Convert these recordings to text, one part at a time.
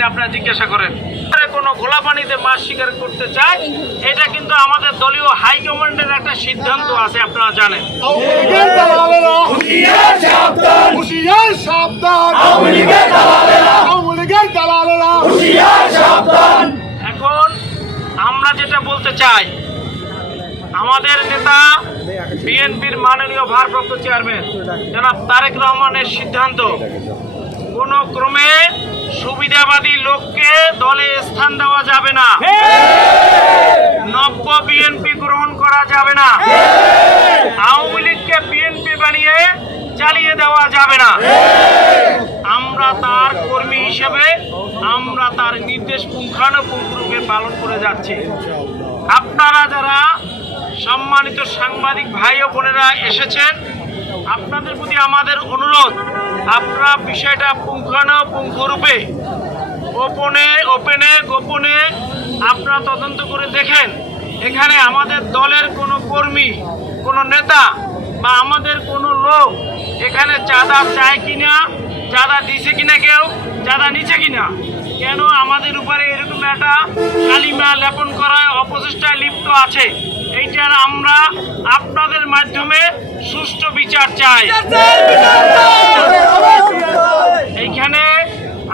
কিনা আপনারা জিজ্ঞাসা করেন। কোনো ঘোলা পানিতে মাছ শিকার করতে চায়? এটা কিন্তু আমাদের দলীয় হাইকমান্ডের একটা সিদ্ধান্ত আছে আপনারা জানেন। এখন আমরা যেটা বলতে চাই আমাদের নেতা বিএনপির মাননীয় ভারপ্রাপ্ত চেয়ারম্যান জনাব তারেক রহমানের সিদ্ধান্ত কোনো ক্রমে সুবিধাবাদী লোককে দলে স্থান দেওয়া যাবে না। নব্য বিএনপি গ্রহণ করা যাবে না। আওয়ামী লীগকে বিএনপি বানিয়ে চালিয়ে দেওয়া যাবে না। আমরা তার কর্মী হিসেবে, আমরা তার নির্দেশ পুঙ্খানুপুঙ্খরূপে পালন করে যাচ্ছি। আপনারা যারা সম্মানিত সাংবাদিক ভাই ও বোনেরা এসেছেন আপনাদের প্রতি আমাদের অনুরোধ, আপনারা বিষয়টা পুঙ্খানুপুঙ্খরূপে ওপনে ওপেনে, গোপনে আপনারা তদন্ত করে দেখেন, এখানে আমাদের দলের কোনো কর্মী, কোনো নেতা বা আমাদের কোনো লোক এখানে চাঁদা চায় কিনা, চাঁদা দিছে কিনা কেউ, চাঁদা নিচ্ছে কিনা? কেন আমাদের উপরে এরকম একটা কালিমা লেপন করা অপচেষ্টায় লিপ্ত আছে? এইটার আমরা আপনাদের মাধ্যমে সুষ্ঠু বিচার চাই। এইখানে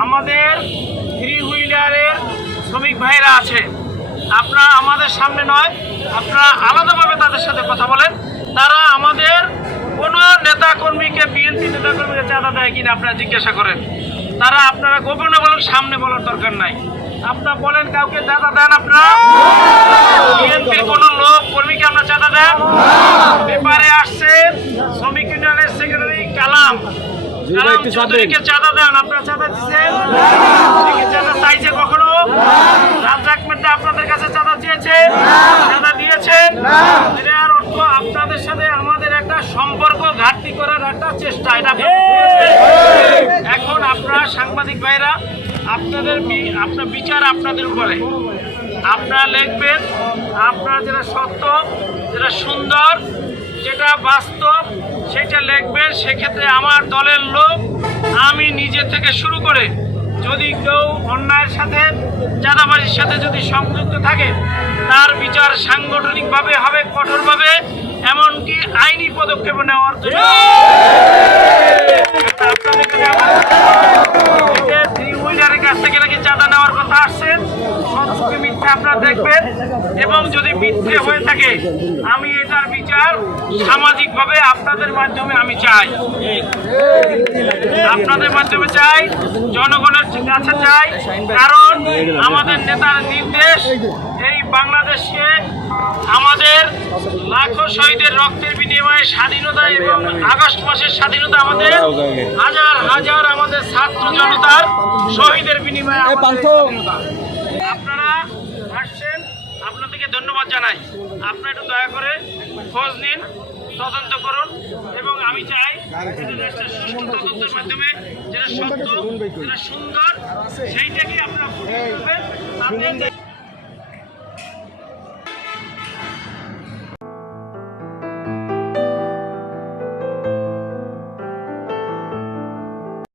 আমাদের থ্রি হুইলারের শ্রমিক ভাইরা আছে। আপনারা আমাদের সামনে নয়, আপনারা আলাদাভাবে তাদের সাথে কথা বলেন। তারা আমাদের কোনো নেতা কর্মীকে বিএনপি নেতা কর্মীকে চাঁদা দেয় কিনা আপনারা জিজ্ঞাসা করেন। তারা আপনারা গোপনে বলেন, সামনে বলার দরকার নাই। আপনারা বলেন, কাউকে চাঁদা দেন আপনারা বিএনপির কোনো লোক কর্মীকে আমরা চাঁদা দেন পেপারে আসছে শ্রমিক ইউনিয়নের সেক্রেটারি কালাম কালাম চৌধুরীকে চাঁদা দেন আপনারা চাঁদা দিচ্ছেন? চাঁদা চাইছে কখনো? রাজ্জাক মেড্ডা আপনাদের কাছে চাঁদা চেয়েছে চাঁদা দিয়েছেন। এটার অর্থ আপনাদের সাথে আমাদের একটা সম্পর্ক ঘাটতি করার একটা চেষ্টা। এটা এখন আপনারা সাংবাদিক ভাইরা আপনাদের আপনার বিচার আপনাদের উপরে। আপনারা লিখবেন আপনারা যেটা সত্য যেটা সুন্দর যেটা বাস্তব সেটা লেখবে, সেক্ষেত্রে আমার দলের লোক আমি নিজে থেকে শুরু করে যদি কেউ অন্যায়ের সাথে, চাঁদাবাজির সাথে যদি সংযুক্ত থাকে, তার বিচার সাংগঠনিকভাবে হবে, কঠোরভাবে, এমনকি আইনি পদক্ষেপ নেওয়ার জন্য আপনাদের কাছে আমার- এই যে থ্রি হুইলারের কাছ থেকে নেওয়ার কথা সবকে মিথ্যে আপনারা দেখবেন। এবং যদি মিথ্যে হয়ে থাকে, আমি এটার বিচার সামাজিকভাবে আপনাদের মাধ্যমে আমি চাই। আপনাদের মাধ্যমে চাই, জনগণের কাছে চাই, কারণ আমাদের নেতার নির্দেশ এই বাংলাদেশকে আমাদের লাখো শহীদের রক্তের বিনিময়ে স্বাধীনতা এবং আগস্ট মাসের স্বাধীনতা আমাদের হাজার হাজার আমাদের ছাত্র জনতার শহীদের বিনিময়ে আপনারা আসছেন আপনাদেরকে ধন্যবাদ জানাই। আপনারা একটু দয়া করে খোঁজ নিন তদন্ত করুন এবং আমি চাই সুষ্ঠু তদন্তের মাধ্যমে যেটা সত্য যেটা সুন্দর সেইটাকে আপনারা